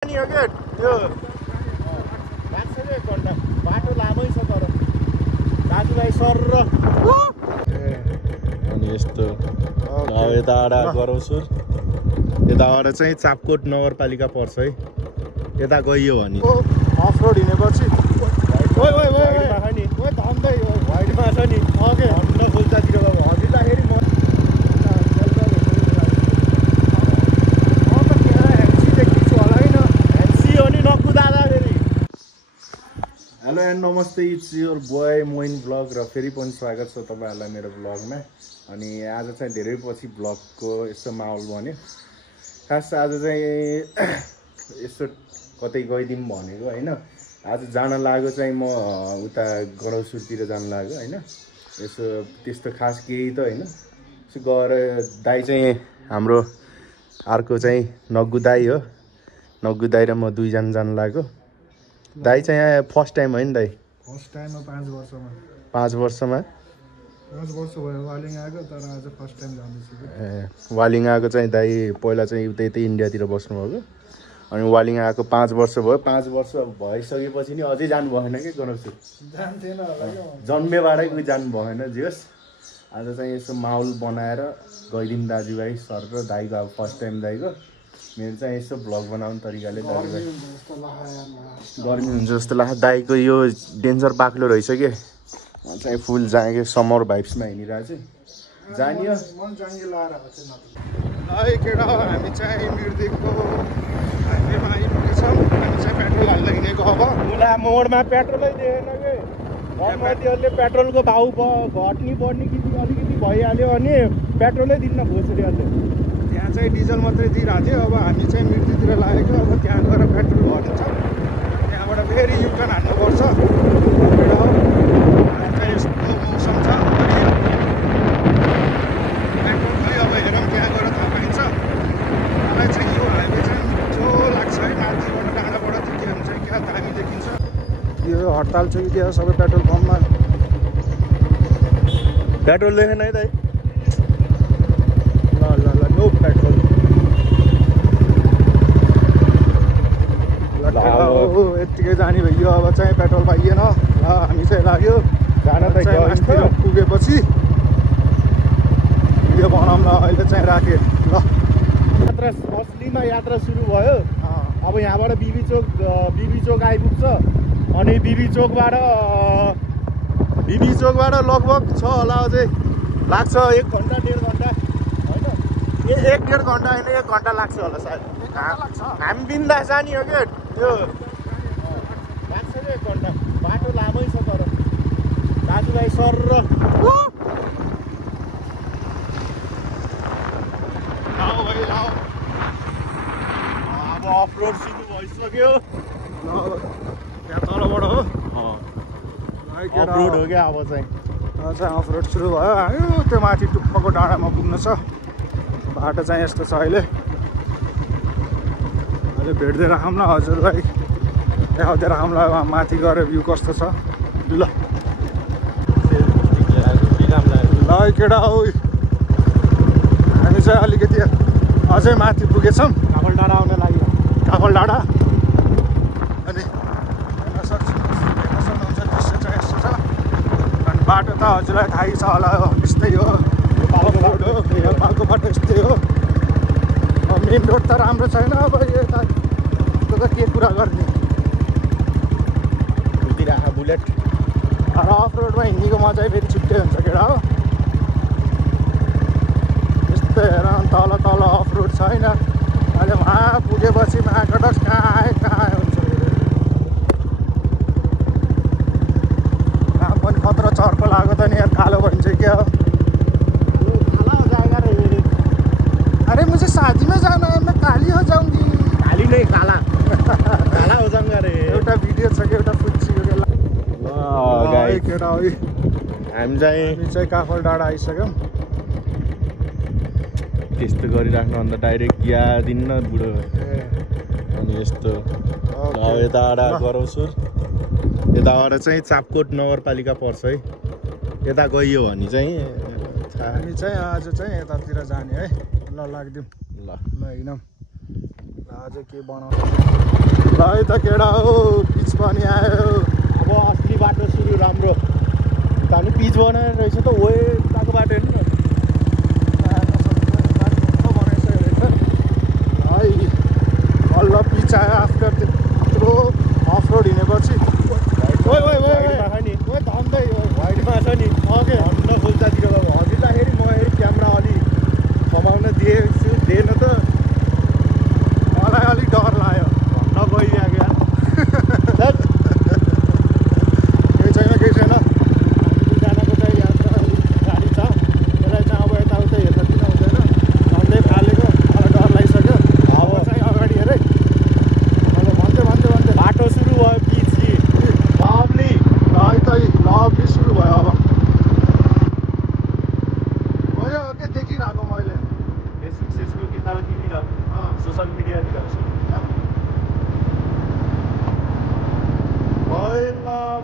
नि हो के त्यो लाग्छ नि 1 घण्टा बाटो लामै छ तर दाजुभाइ सर र अनि यस्तो यताबाट गरौसुर यताबाट चाहिँ चापकोट नगरपालिका पर्छ है यता गइयो भने अफ रोड हिँडेपछि ओइ ओइ ओइ नि ओइ धम्दै वाइडमा छ नि ओके हन्ड खोल्चातिर गयो हजिँदाखेरि म हेलो एन्ड नमस्ते it's your boy Moin blog र फेरि पनि स्वागत छ तपाईहरुलाई मेरो ब्लगमा अनि आज चाहिँ धेरै पछि ब्लगको यस्तो माहौल बन्यो खास आज चाहिँ यस्तो कतै गइदिम भनेको हैन आज जान लाग्यो चाहिँ म उता गरौसुरतिर जान लाग्यो हैन यसो त्यस्तो खास केही त हैन यसो गएर दाइ चाहिँ हाम्रो अर्को चाहिँ नग्गु दाइ हो नग्गु दाइ र म दुई जना जान लाग्यो दाइ चाहिँ फर्स्ट टाइम हो नि दाइ फर्स्ट टाइममा 5 वर्षमा 5 वर्षमा 5 वर्ष भयो वालिङ आएको तर आज फर्स्ट टाइम जाँदैछु ए वालिङ आएको चाहिँ दाइ पहिला चाहिँ उतै इन्डियातिर बस्नु भएको अनि वालिङ आएको 5 वर्ष भयो 5 वर्ष भइसकेपछि नि अझै जानु भएन के गरौसुर जान्थेन होला के जन्मेबाटै कोही जानु भएन जेस आज चाहिँ यसो माहौल बनाएर गइदिम दाजुभाइ सर र दाइको अब फर्स्ट टाइम दाइको मेरो चाहिँ यसो भ्लग बनाउने तरिकाले दाजुभाइ गर्मी हुन्छ जस्तो लाग्छ दाइको यो डेन्जर बाक्लो रहेछ के म चाहिँ फुल जाएँ कि समर भाइब्समा हिँडिरहेको चाहिँ जानियो मन जाङ्गी लाएर है केटा हामी चाहिँ मिर्दिको हाइवेमा आइपुगेछौँ हामी चाहिँ पेट्रोल हाल्दै हिँडेको अब मुला मोडमा पेट्रोलै देखेन के गभर्मेन्टले पेट्रोलको भाउ घट्नी बढ्ने अलिकति भइहाल्यो भने पेट्रोलै दिन्न घोषणीहरूले त्यहाँ चाहिँ डिजल मात्रै दिइरहेको थियो अब हामी चाहिँ मिर्दीतिर लागेको अब त्यहाँ गएर पेट्रोल भरिन्छ त्यहाँबाट फेरि युटर्न हान्नुपर्छ चाहिँ यस्तो मौसम छ पेट्रोल खै अब हेरौँ त्यहाँ गएर थाहा पाइन्छ मलाई चाहिँ यो हाइवे चाहिँ मिठो लाग्छ है माथिबाट डाँडाबाट चाहिँ के हुन्छ क्या दामी देखिन्छ यो हडताल चाहिँ के सबै पेट्रोल पम्पमा पेट्रोल देखेन है दाइ नो पेट्रोल यत्तिकै जाने भइयो अब चाहिँ पेट्रोल पाइएन ल हामी चाहिँ लाग्यो जान त मास्तिर पुगेपछि भिडियो बनाउन अहिले चाहिँ राखेँ ल यात्रा असलीमा यात्रा सुरु भयो अब यहाँबाट बिबी चोक आइपुग्छ अनि बिबी चोकबाट लगभग छ होला अझै लाग्छ 1 घन्टा 1.5 घन्टा होइन 1.5 घन्टा होइन 1 घन्टा लाग्छ होला सायद हामी बिन्दास जाने हो के त्यो लाग्छ नि 1 घन्टा बाटो लामै छ तर दाजुभाइ सर र अब अफ रोड सुरु भइसक्यो त्यहाँ तलबाट हो अफ रोड हो क्या अब चाहिँ अफ रोड सुरु भयो हामी त्यो माथि टुप्पोको डाँडामा पुग्नु छ बाटो चाहिँ यस्तो छ अहिले भेट्दै राखौँ न हजुरलाई देखाउँदै राखौँ ल माथि गएर भ्यू कस्तो छ ल केटा हो हामी चाहिँ अलिकति अझै माथि पुगेछौँ काफल डाँडा आउन लागि काफल डाँडा अनि हेर्न सक्नुहुन्छ दृश्य चाहिँ यस्तो छ अनि बाटो त हजुरलाई थाहै छ होला यस्तै हो रोड हो नेपालको बाटो यस्तै हो मेन रोड त राम्रो छैन अब यो त के कुरा गर्ने कुदिराख बुलेट र अफ रोडमा हिँड्नेको मजा फेरि छुट्टै हुन्छ केटा हो यस्तो हेर तल तल अफ रोड छैन अहिले वहाँ पुगेपछि महाकटक कहाँ आयो हुन्छ कहाँ पनि खतरा चर्को लाग्यो त नि यार कालो भइन्छ क्या हो अरे मुझे शादी में जाना है मैं काली हो जाऊंगी काली नहीं काला काला हो जाऊंगा रे एउटा भिडियो छ कि एउटा फुच्चीको केटा हो हामी चाहिँ काफल डाँडा आइसक्यौँ त्यस्तो गरिराख्नु अन्त डाइरेक्ट या दिन्न बुढो अनि यस्तो यताबाट गरौसुर यताबाट चाहिँ चापकोट नगरपालिका पर्छ है यता गइयो भने चाहिँ हामी चाहिँ आज चाहिँ यतातिर जाने है ल लाग्दिउँ ल हिँडौँ आज के बनाउँछ ल है त केडा हो पिच पनि आयो अब असली बाटो सुरु राम्रो तानी पिच बनाएर रहेछ त ओए ताको बाटो हेर्नु न बल्ल पिच आयो आफ्टर त्यत्रो अफ रोड हिँडेपछि धम्दै वाइडमा छ नि धम्न खोल्चातिर गएको हजुरलाई म क्यामेरा अलि कमाउन दिएन त मलाई अलिक डर लाग्यो भन्न गइरहेको केही छैन दुईजनाको चाहिँ यात्रा गाडी छ त्यसलाई चाहिँ अब यताउता हेर्न किन हुँदैन झन्डै फालेको मलाई डर लागिसक्यो अब चाहिँ अगाडि हेरेँ भन्दै बाटो सुरु भयो पिच लभली लभली सुरु भयो अब भयो के देखिरहेको मैले फेसबुक किताब किनिरहेको सोसल मिडियातिर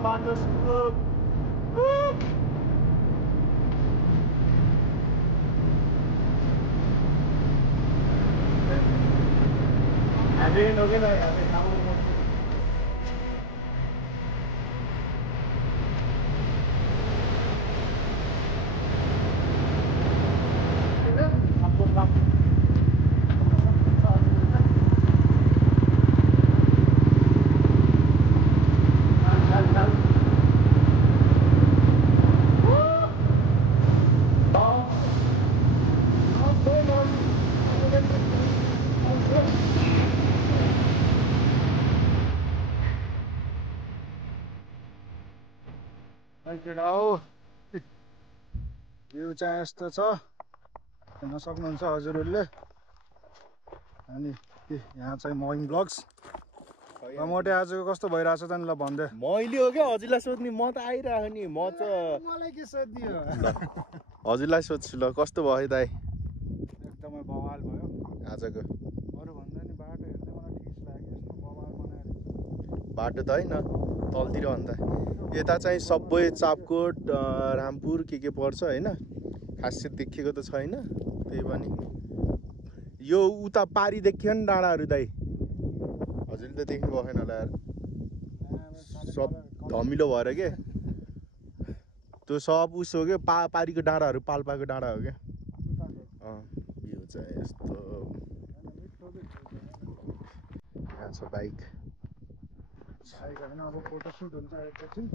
बाटो सुरु भ्यू चाहिँ यस्तो छ हेर्न सक्नुहुन्छ हजुरहरूले अनि यहाँ चाहिँ मोइङ ब्लग्स मोटे आजको कस्तो भइरहेछ त नि ल भन्दै मैले हो क्या हजुरलाई सोध्ने म त आइरहेको नि म त मलाई के सोध्दियो हजुरलाई सोध्छु ल कस्तो भयो दाइ एकदमै बवाल भयो आजको अरू भन्दा नि बाटो हेर्दै मलाई ठिक लाग्यो यस्तो बवाल बनाएर बाटो त होइन तलतिर भन्दा यता चाहिँ सबै चापकोट रामपुर के पर्छ होइन खासै देखेको त छैन त्यही पनि यो उता पारी देखियो नि डाँडाहरू दाइ हजुरले त देख्नु भएन होला यार सब धमिलो भएर के त्यो सब उस हो क्या पारीको डाँडाहरू पाल्पाको डाँडा हो क्या यो चाहिँ यस्तो यहाँ छ बाइक होइन अब फोटोसुट हुन्छ एकैछिन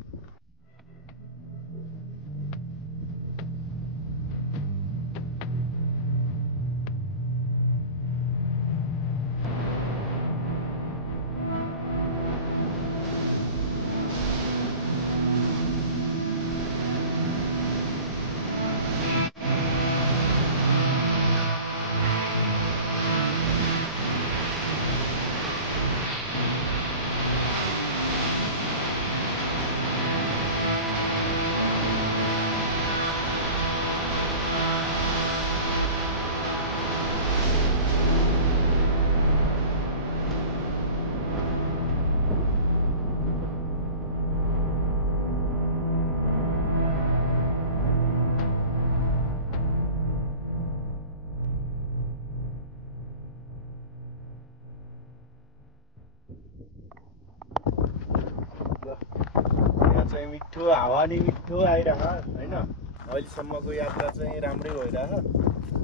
मिठो हावा नि मिठो आइरह होइन अहिलेसम्मको यात्रा चाहिँ राम्रै भइरह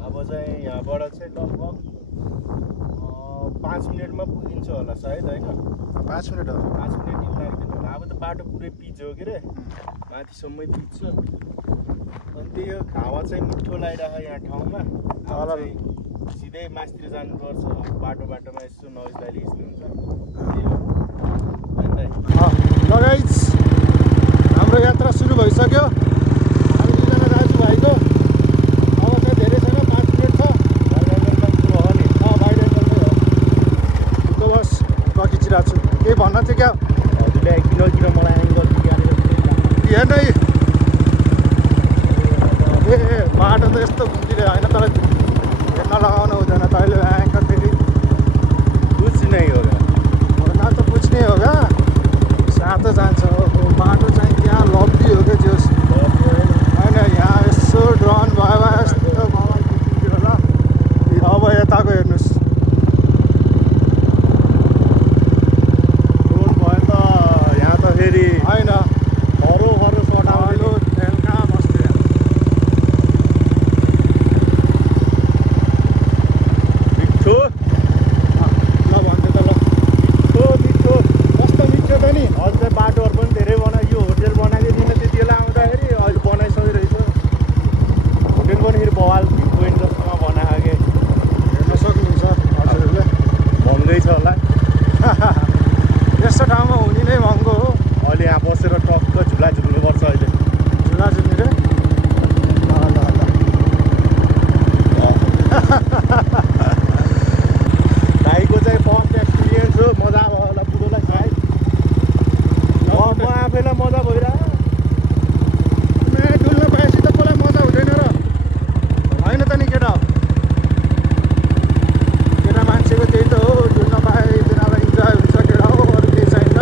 अब चाहिँ यहाँबाट चाहिँ लगभग 5 मिनटमा पुगिन्छ होला सायद होइन 5 मिनट हो 5 मिनट लाग्दैन होला अब त बाटो पुरै पिच हो के रे माथिसम्मै पिच छ अनि त्यही हो हावा चाहिँ मिठो लागिरह यहाँ ठाउँमा सिधै मास्तिर जानुपर्छ बाटोमा यसो नोइज भ्यालिएसन हुन्छ गाइस हाम्रो यात्रा सुरु भइसक्यो हामी दुईजना दाजुभाइको अब चाहिँ धेरै छैन 5 मिनट छ भाइरल एङ्गलमै हो बस खिचिरहेको छु केही भन्न थियो क्या हजुरले किन मलाई एङ्गल हेर्न ए बाटो त यस्तो घुम्दिरे होइन तर हेर्न लगाउनु हुँदैन तैँले एङ्कल फेरि कुछ नै होगा ना त कुछ नै होगा सातो जान्छ बाटो चाहिँ त्यहाँ लब्दी हो क्या जोस् होइन यहाँ यसो ड्रोन भयो भए यस्तो बवाल देखिन्थ्यो होला अब यताको हेर्नुहोस् फेरि होइन हरो हरो सट हेलो ट्रेन कहाँ बस्थ्यो यहाँ मिठो ल भन्थ्यो त ल मिठो मिठो कस्तो मिठो त नि अझै बाटोहरू पनि धेरै बनायो होटेल बनाएको थिएन त्यति बेला आउँदाखेरि अहिले बनाइसकिरहेछ होटेल पनि फेरि बवाल भ्यू पोइन्ट जस्तोमा बनाएको के हेर्न सक्नुहुन्छ हजुरहरूले महँगै छ होला यस्तो ठाउँमा हुने नै महँगो हो अहिले यहाँ बसेर टक्क झुला झुल्नुपर्छ अहिले झुला झुल्ने रे ल ल ल भाइको चाहिँ फर्स्ट एक्सपिरियन्स हो मजा भयो होला बुढोलाई सायद म आफैलाई मजा भइरहेको डुल्न पाएपछि त कसलाई मजा हुँदैन र होइन त नि केटा केटा मान्छेको त्यही त हो डुल्न पाए तिनीहरूलाई इन्जोय हुन्छ केटा हो अरू केही चाहिन्छ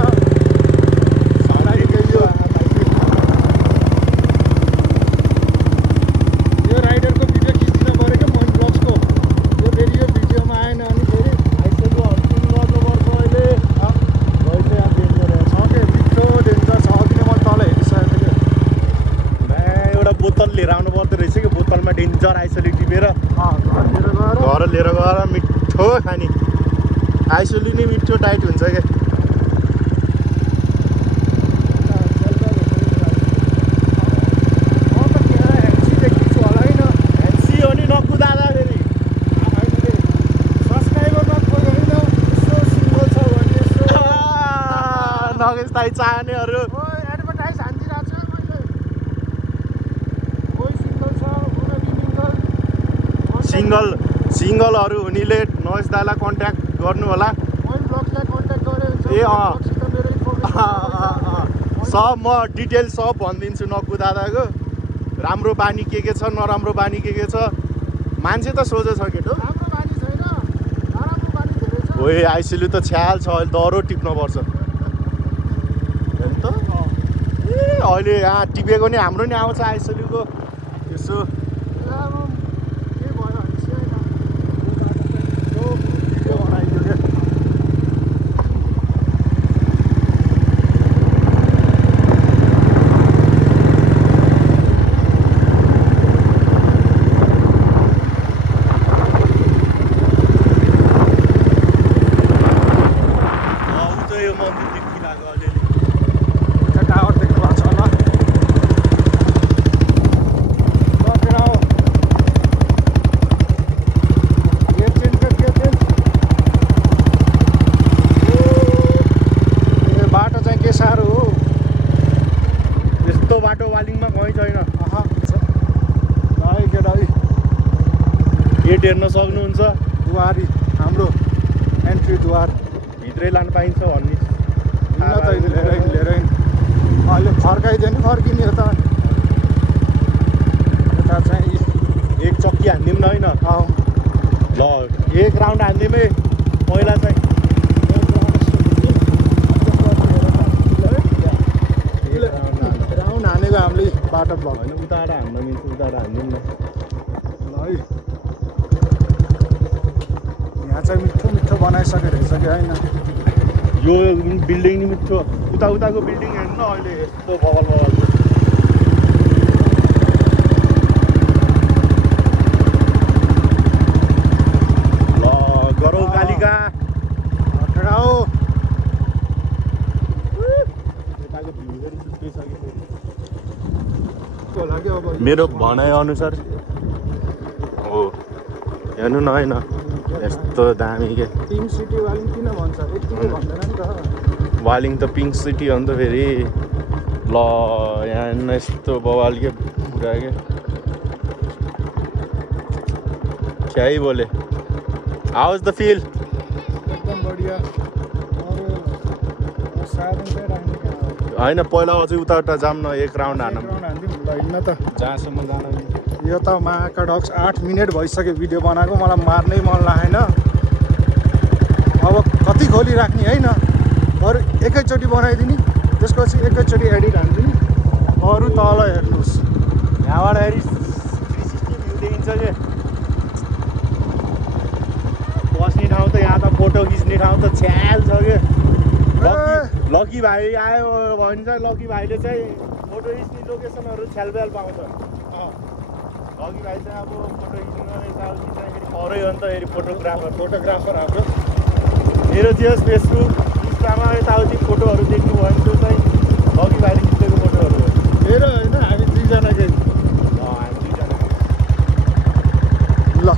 यो राइडरको भिडियो खिच्दिन पऱ्यो क्या मोइन ब्लग्सको यो फेरि यो भिडियोमा आएन अनि फेरि आइसक्यो गर्नुपर्छ अहिले रहेछ यहाँ डेन्जर छ के मिठो डेन्जर छ अघि नै मैले तल हेरिसकेको थिएँ एउटा बोतल लिएर आउनु पर्दो रहेछ कि बोतलमा डेन्जर आइसोली टिपेर घर लिएर गएर घर लिएर गएर मिठो खाने आइसोली नै मिठो टाइट हुन्छ क्या ह्यान्सी हो नि नकुदादा फेरि नगेश दाइ चाहनेहरू सिङ्गलहरू हुनेले नगेश दाइलाई कन्ट्याक्ट गर्नु होला ए सब म डिटेल सब भनिदिन्छु नकुदादाको राम्रो बानी के छ नराम्रो बानी के छ मान्छे त सोझो छ केटो ओए आइसियु त छ्याल छ अहिले दह्रो टिप्नुपर्छ ए अहिले यहाँ टिपेको नि हाम्रो नि आउँछ आइसियुको यसो हेर्न सक्नुहुन्छ द्वारी हाम्रो एन्ट्री द्वार भित्रै लानु पाइन्छ भन्ने त लिएर अहिले फर्काइदियो नि फर्किने हो त यता चाहिँ एक चक्की हानिदिउँ न होइन ल एक राउन्ड हानिदिउँ है पहिला चाहिँ राउन्ड हानेको हामीले बाटो ब्लक होइन उताबाट हान्न मिल्छ उताबाट हानिदिउँ न ल है यहाँ चाहिँ मिठो मिठो बनाइसकेको रहेछ कि होइन यो बिल्डिङ नि मिठो उताको बिल्डिङ हेर्नु न अहिले यस्तो बगल ल गरौ कालिका हो यताको भ्यूहरू छुट्टै छ कि अब मेरो भनाइ अनुसार हो हेर्नु न होइन यस्तो दामी के पिङ्क सिटी वालिङ किन भन्छ यतिको भन्दैन नि त वालिङ त पिङ्क सिटी हो नि त फेरि ल यहाँ यस्तो बवाल के पुरा के क्या ही बोले हाउज द फिल एकदम बढिया होइन पहिला अझै उता जाम न एक राउन्ड हान हिँड्न त जहाँसम्म जान यो त महाका डक्स 8 मिनट भइसक्यो भिडियो बनाएको मलाई मार्नै मन लागेन अब कति खोलिराख्ने होइन अरू एकैचोटि बनाइदिने त्यसपछि एकैचोटि एडिट हान्दिने अरू तल हेर्नुहोस् यहाँबाट हेरि 360 भ्यू देखिन्छ कि बस्ने ठाउँ त यहाँ त फोटो खिच्ने ठाउँ त छ्याल छ कि लकी भाइ आयो भने चाहिँ लकी भाइले चाहिँ फोटो खिच्ने लोकेसनहरू छ्यालब्याल पाउँछ। लकी भाइ चाहिँ अब फोटो खिच्नु यताउति चाहिँ फेरि अरै हो नि त फेरि फोटोग्राफर हाम्रो। मेरो जे फेसबुक इन्स्टामा यताउति फोटोहरू देख्नुभयो भने त्यो चाहिँ लकी भाइले खिचेको फोटोहरू हो। मेरो होइन हामी दुईजनाकै। हामी दुईजना ल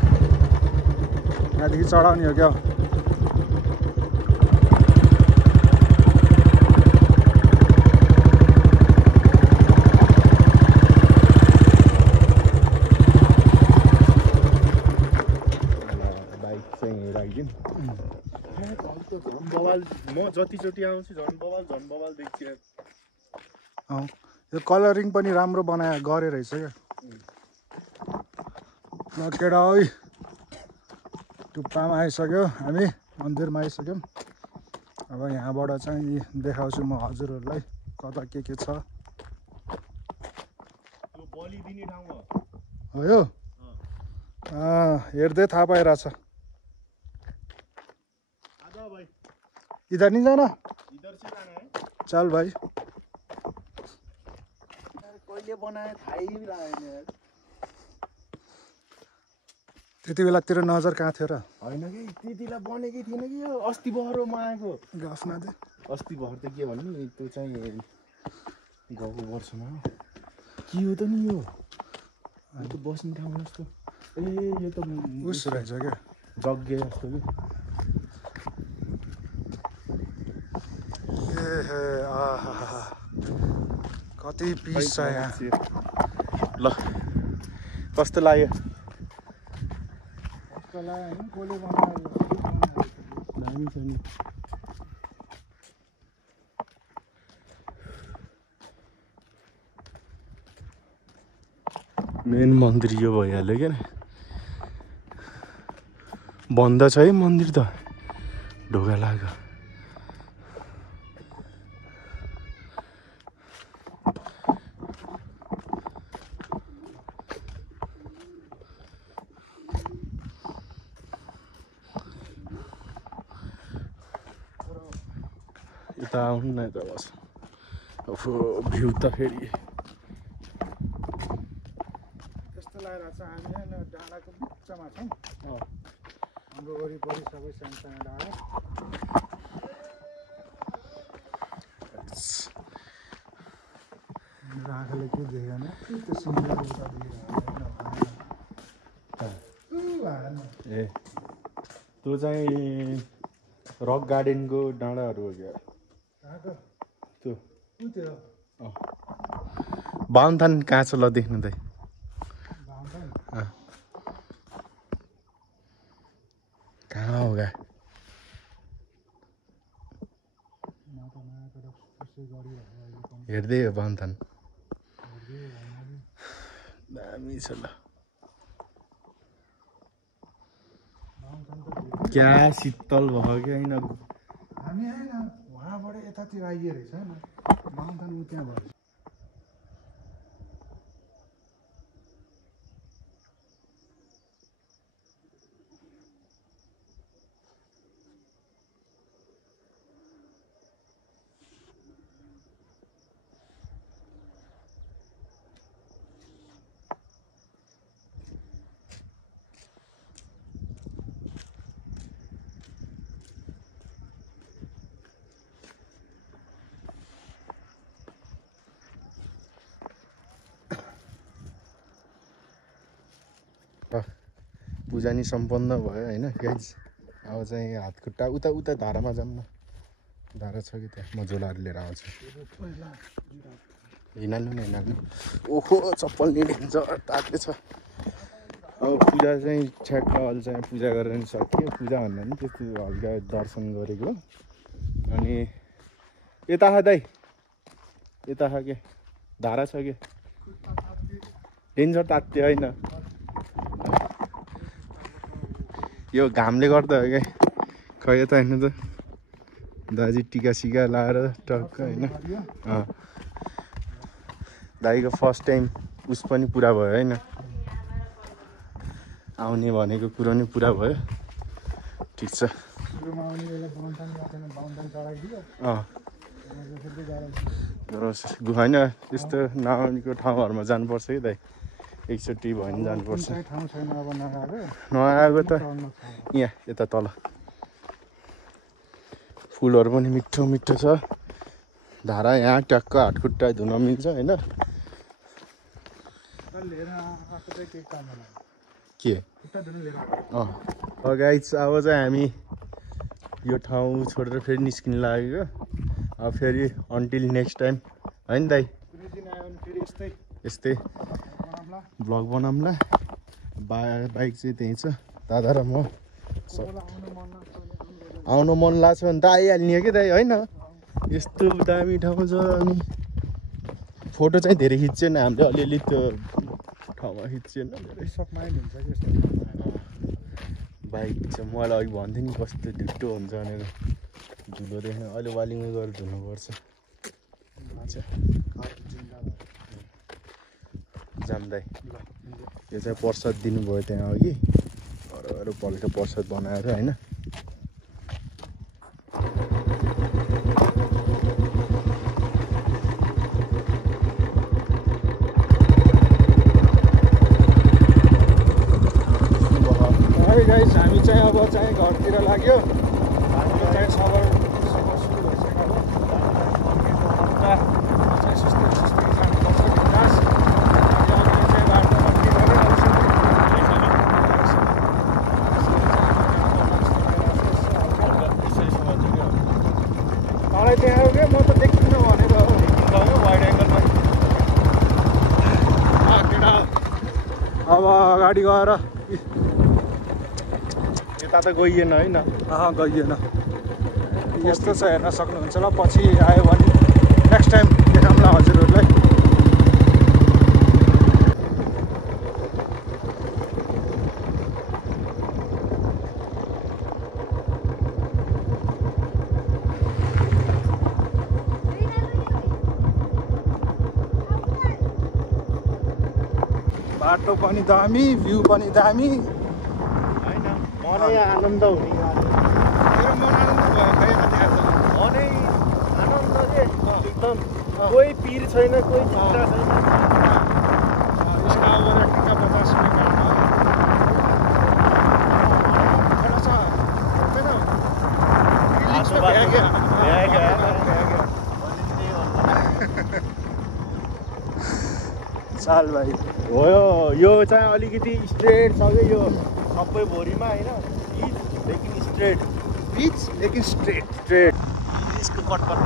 यहाँदेखि चढाउने हो क्या। बाइक चाहिँ राखिदिउँ। झन् बवाल म जतिचोटि आउँछु झन् बवाल देखियो। यो कलरिङ पनि राम्रो गरे रहेछ क्या। ल केटा है टुप्पामा आइसक्यो हामी, मन्दिरमा आइसक्यौँ। अब यहाँबाट चाहिँ देखाउँछु म हजुरहरूलाई कता के छ। हो यो हेर्दै थाहा पाइरहेछ। इधर नहीं जाना, इधर से जाना है। चल भाइ। कहिले बनाए थाहै लागेन यार। त्यति बेला तेरो नजर कहाँ थियो र? होइन कि त्यतिलाई बनेकै थिएन कि यो अस्ति बहर म आएको। गफ नदे। अस्ति बहर त के भन्नु त्यो चाहिँ गएको वर्षमा हो। के हो त नि यो? यो त बस्ने ठाउँ जस्तो। ए यो त उस रहेछ क्या, जग्गे जस्तो कि। कति पिस छ यहाँ। ल कस्तो लाग्यो? कस्तो लाग्यो नि कोले बनायो दामी छ नि। मेन मन्दिर यो भइहाल्यो क्या। बन्द छ है मन्दिर त, ढोका लाग्यो। यता आउनु न यता बस। भ्यू त फेरि कस्तो लागिरहेको छ। हामी होइन डाँडाको बिचमा छौँ। हाम्रो वरिपरि सबै सानो डाँडा। मेरो आँखाले के देखेन त्यो सिङ्गल ए त्यो चाहिँ रक गार्डनको डाँडाहरू हो क्या त्यो। बाहुनथान कहाँ छ ल देख्नु त? कहाँ हो क्या? हेर्दै हो बाहुनथान, दामी छ ल। क्या शीतल भयो क्या होइन? हामी होइन उहाँबाट यतातिर आइए रहेछ होइन, बाहुनथान ऊ त्यहाँ भयो। पूजा नि सम्पन्न भयो होइन गाइज। अब चाहिँ हात खुट्टा उता उता धारामा जाऊँ न। धारा छ कि त्यहाँ, म झोलाहरू लिएर आउँछु। हिँड्नु न हिँड्नु। ओहो चप्पल नि डेन्जर ताते छ। अब पूजा चाहिँ ठ्याक्क अहिले चाहिँ पूजा गरेर नि सक्यो। पूजा भन्दा पनि त्यस्तो हल्का दर्शन गरेको। अनि यता खा दाइ, यता खा के धारा छ कि डेन्जर तात्यो होइन? यो घामले गर्दा हो क्या। खै यता हेर्नु त दाजु टिका सिका लाएर टक्क होइन। दाइको फर्स्ट टाइम उस पनि पुरा भयो होइन, आउने भनेको कुरो नि पुरा भयो। ठिक छ। होइन यस्तो नआउनेको ठाउँहरूमा जानुपर्छ कि दाइ एकचोटि भयो भने जानुपर्छ नआएको त यहाँ यता तल फुलहरू पनि मिठो मिठो छ धारा यहाँ ट्याक्क हातखुट्टा धुन मिल्छ होइन के गाइस अब चाहिँ हामी यो ठाउँ छोडेर फेरि निस्किन लाग्यो अब फेरि अन्टिल नेक्स्ट टाइम होइन दाइ यस्तै भ्लग बनाउँला बाइक चाहिँ त्यहीँ छ दादा र म आउनु मन लाग्छ भने त आइहाल्ने कि दाइ होइन यस्तो दामी ठाउँ छ अनि फोटो चाहिँ धेरै खिच्दैन हामीले अलिअलि त्यो ठाउँमा खिच्दैन बाइक चाहिँ मलाई अघि भन्थेँ नि कस्तो ढिट्टो हुन्छ भनेर धुलो देख्न अहिले वालिङै गरेर धुनुपर्छ जान्दै यो चाहिँ प्रसाद दिनुभयो त्यहाँ अघि अरू पल्ट प्रसाद बनाएर होइन गाइस हामी चाहिँ अब चाहिँ घरतिर लाग्यो हाम्रो चाहिँ सबर सुरु भइसक्यो मलाई त्यहाँ आयो क्या म त देखिन्न भनेर वाइड एङ्गलमा अब अगाडि गएर यता त गइएन होइन गइएन यस्तो छ हेर्न सक्नुहुन्छ ल पछि आयो भने नेक्स्ट टाइम देखाउँला हजुरहरूलाई बाटो पनि दामी भ्यू पनि दामी मनै आनन्द हुने मेरो मन आनन्द भयो खै मनै आनन्द के एकदम कोही पिर छैन कोही चिन्ता छैन चाल भाइ हो यो चाहिँ अलिकति स्ट्रेट छ कि यो सबै भोरिमा होइन लेकिन स्ट्रेट बिच लेकिन स्ट्रेट यसको कटकट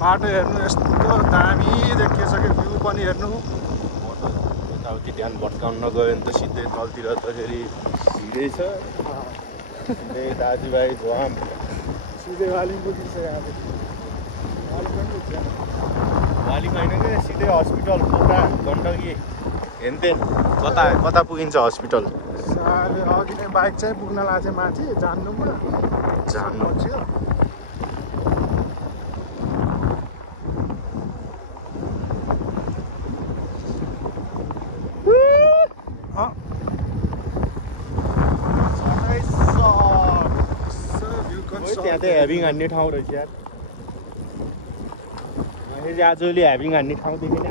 बाटो हेर्नु यस्तो दामी देखिएछ कि भ्यू पनि हेर्नु यताउति ध्यान भट्काउन नगयो भने त सिधै तलतिर त फेरि भिडै छ सिधै दाजुभाइ झ्वाम सिधै वालिङ पुगिसक्यो अब वालिङ होइन कि सिधै हस्पिटल कता गण्डकी हेनतेन कता पुगिन्छ हस्पिटल अघि नै बाइक चाहिँ पुग्न लाग्थ्यो माथि जान्नु थियो त्यहाँ चाहिँ ह्याभिङ हान्ने ठाउँ रहेछ यार आजले ह्याभिङ हान्ने ठाउँदेखि नै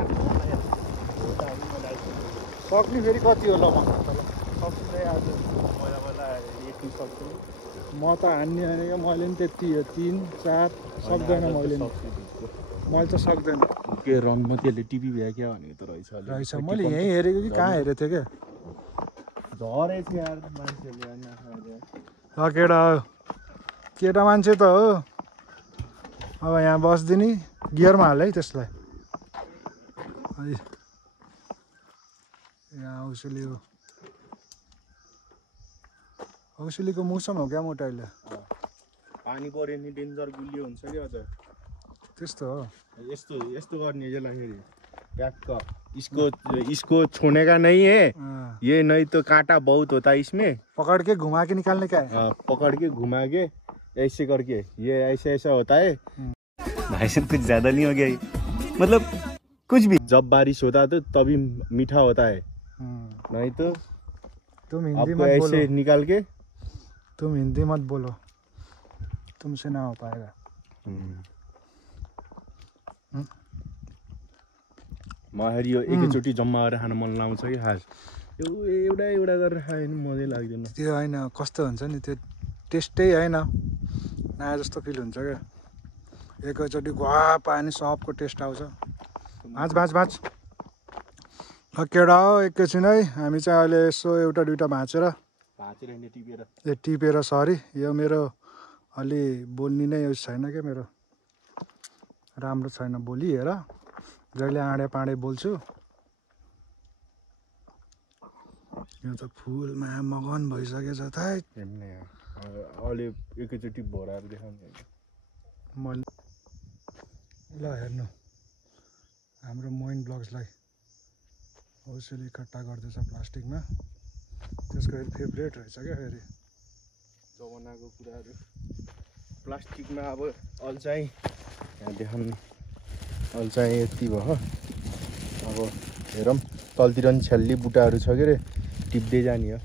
सक्ने फेरि कति होला सक्ने आज पहिला यति सक्छु म त हान्ने भनेको मैले पनि त्यति हो 3 4 सक्दैन मैले त सक्दैन के रनमा त्यसले टिभी भ्याक्या भनेको त रहेछ मैले यहीँ हेरेको कि कहाँ हेरेको थिएँ क्या झरेछ यार मान्छेले ल केटा मान्छे त हो अब यहाँ बस्दिने गियरमा हाल है त्यसलाई यहाँ औसुलीको मौसम हो क्या मोटा अहिले पानी पऱ्यो नि डेन्जर गुलियो हुन्छ कि अझ त्यस्तो हो यस्तो गर्ने यसलाई फेरि ट्याक्क इसको छोने का नहीं है ये नहीं तो कांटा बहुत होता है इसमें पकड़ के घुमा के निकालने का है पकड़ के घुमा के ऐसे करके ये ऐसा होता है भाई साहब कुछ ज्यादा नहीं हो गया मतलब कुछ भी जब बारिश होता है तो तभी मीठा होता है नहीं तो तुम हिंदी मत ऐसे निकाल के तुम हिंदी मत बोलो तुमसे ना हो पाएगा। मलाई यो एकैचोटि जम्मा गरेर खान मन लाउँछ कि खास एउटा एउटा गरेर खायो भने मजै लाग्दैन। त्यो होइन कस्तो हुन्छ नि त्यो टेस्टै होइन नआए जस्तो फिल हुन्छ क्या। एकैचोटि घुवा पानी सबको टेस्ट आउँछ। भाँच ल केटा हो एकैछिन है, हामी चाहिँ अहिले यसो एउटा दुइटा भाँचेर टिपेर सरी यो मेरो अलि बोल्ने नै उयो छैन क्या, मेरो राम्रो छैन बोली। हेर जहिले आँडे पाँडे बोल्छु। यो त फुलमा मगन भइसकेछ त। अहिले एकैचोटि भराएर देखाउने मैले ल हेर्नु हाम्रो मोइन ब्लग्सलाई औषधि इकट्ठा गर्दैछ प्लास्टिकमा। त्यसको फेभरेट रहेछ क्या फेरि जमानाको कुराहरू प्लास्टिकमा। अब अहिले चाहिँ यहाँ देखाउनु अहिले चाहिँ यति भयो। अब हेरौँ तलतिर पनि छ्याल्ली बुट्टाहरू छ के अरे, टिप्दै जाने हो।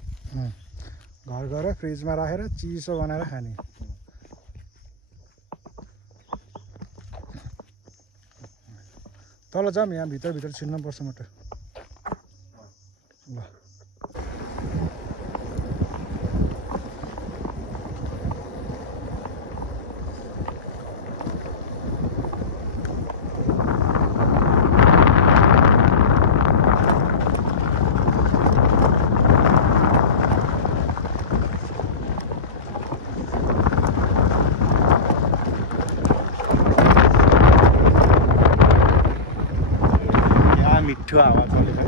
घर गएर फ्रिजमा राखेर चिसो बनाएर खाने। तल जाऊँ, यहाँ भित्र छिर्न पर्छ मात्र। ल मिठो हावा चलेको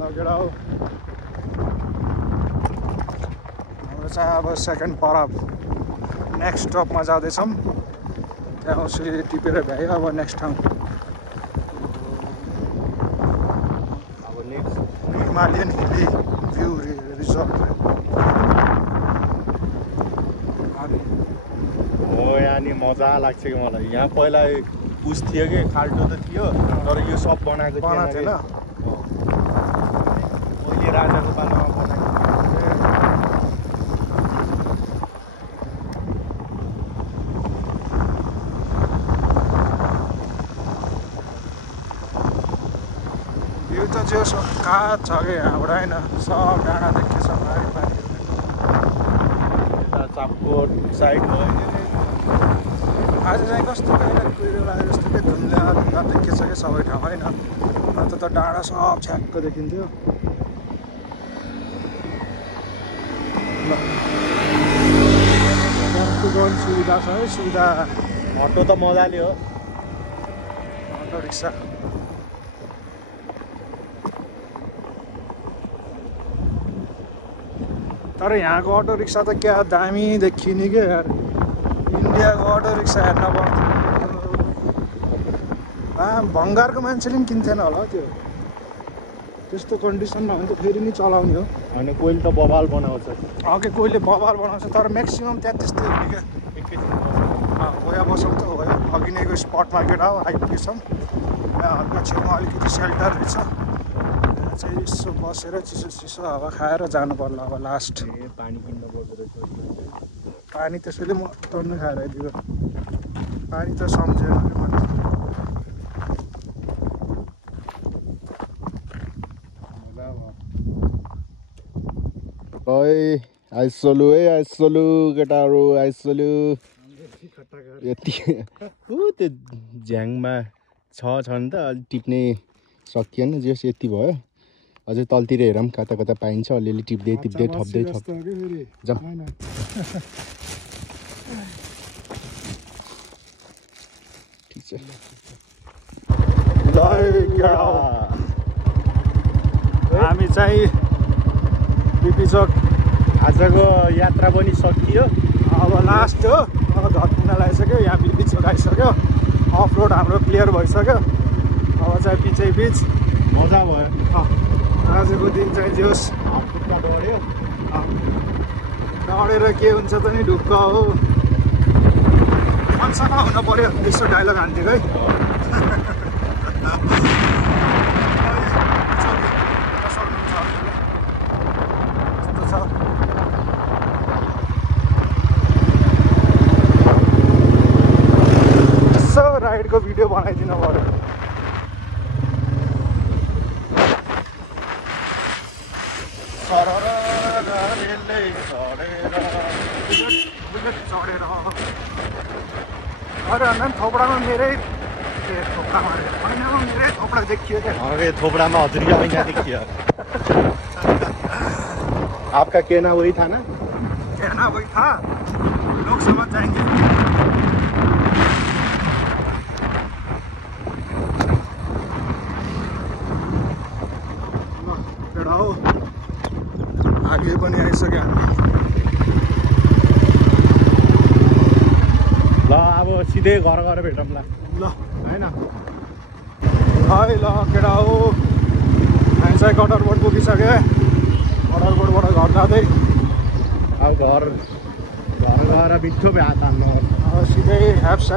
लगेर हो हाम्रो चाहिँ अब सेकेन्ड परब नेक्स्ट स्टपमा जाँदैछौँ। त्यहाँ उसरी टिपेर भ्यायो अब नेक्स्ट ठाउँ अब नेक्स्ट हिमालयन हिली भ्यू रिजोर्ट। हो यहाँ नि मजा लाग्छ कि मलाई। यहाँ पहिला उस थियो कि खाल्टो त थियो तर यो सब बनाएको थिएन। अहिले राजाको पालामा बनाएको। यो त जो काठ छ कि यहाँबाट होइन सब डाँडा देखिन्छ पारी पारी। चापकोट साइड हो। आज चाहिँ कस्तो कुहिरो लाग्यो जस्तो कि धुम्ला देखिन्छ कि सबै ठाउँ होइन। अन्त त डाँडा सब छ्याक्क देखिन्थ्यो। गर्न सुविधा छ है, सुविधा। अटो त मजाले हो, अटो रिक्सा। तर यहाँको अटो रिक्सा त क्या दामी देखिने क्या यार। इन्डियाको अटो रिक्सा हेर्न पर्थ्यो। भङ्गारको मान्छेले पनि किन्थेन होला त्यो। त्यस्तो कन्डिसनमा हो भने त फेरि नि चलाउने हो। अनि कोहीले त बवाल बनाउँछ। अघि कोहीले बवाल बनाउँछ तर म्याक्सिमम् त्यहाँ त्यस्तै हुने क्या। गयो बसौँ त गयो। अघि नैको स्पट मार्केट हो, आइपुगेछौँ। हल्का छेउमा अलिकति सेल्टर रहेछ। त्यहाँ चाहिँ यसो बसेर चिसो चिसो हावा खाएर जानु पर्ला अब लास्ट। पानी किन्न पर्दो रहेछ। पानी त्यसैले म तर्नु खाएर आइदियो। पानी त सम्झेन कि मैले। आइसलु है आइसलु केटाहरू आइसलु। यति त्यो झ्याङमा छ नि त अलि टिप्ने सकिएन। जस यति भयो। अझै तलतिर हेरौँ कता कता पाइन्छ। अलिअलि टिप्दै टिप्दै थप्दै जाउँ। ठिक छ। हामी चाहिँ बिपी चोक आजको यात्रा पनि सकियो। अब लास्ट हो। अब घर पुग्न लागिसक्यो। यहाँ बिपी चोक आइसक्यो। अफ रोड हाम्रो क्लियर भइसक्यो। अब चाहिँ बिचै बिच मजा भयो। आजको दिन चाहिँ जोस् डढेर के हुन्छ त नि ढुक्क हो। मनसँग हुन पर्यो। यसो डाइलग हान्थ्यो है। अरे अन्त थोपडामा मेरै थोपडामा ऐनामा मेरै थोपडा देखियो क्या अरे थोपड़ा में हजुर क्या ऐना देखियो आपका कहना वही था ना कहना वही था लोग समझ जाएंगे केटा हो आगे पनि आइसक्यो हामी ल अब सिधै घर गएर भेटौँला ल हैन है ल केटा हो हामी चाहिँ कटरबोर्ड पुगिसक्यो कटरबोर्डबाट घर जाँदै अब घर गएर मिठो भ्यात हाल्नु सिधै ह्याप्स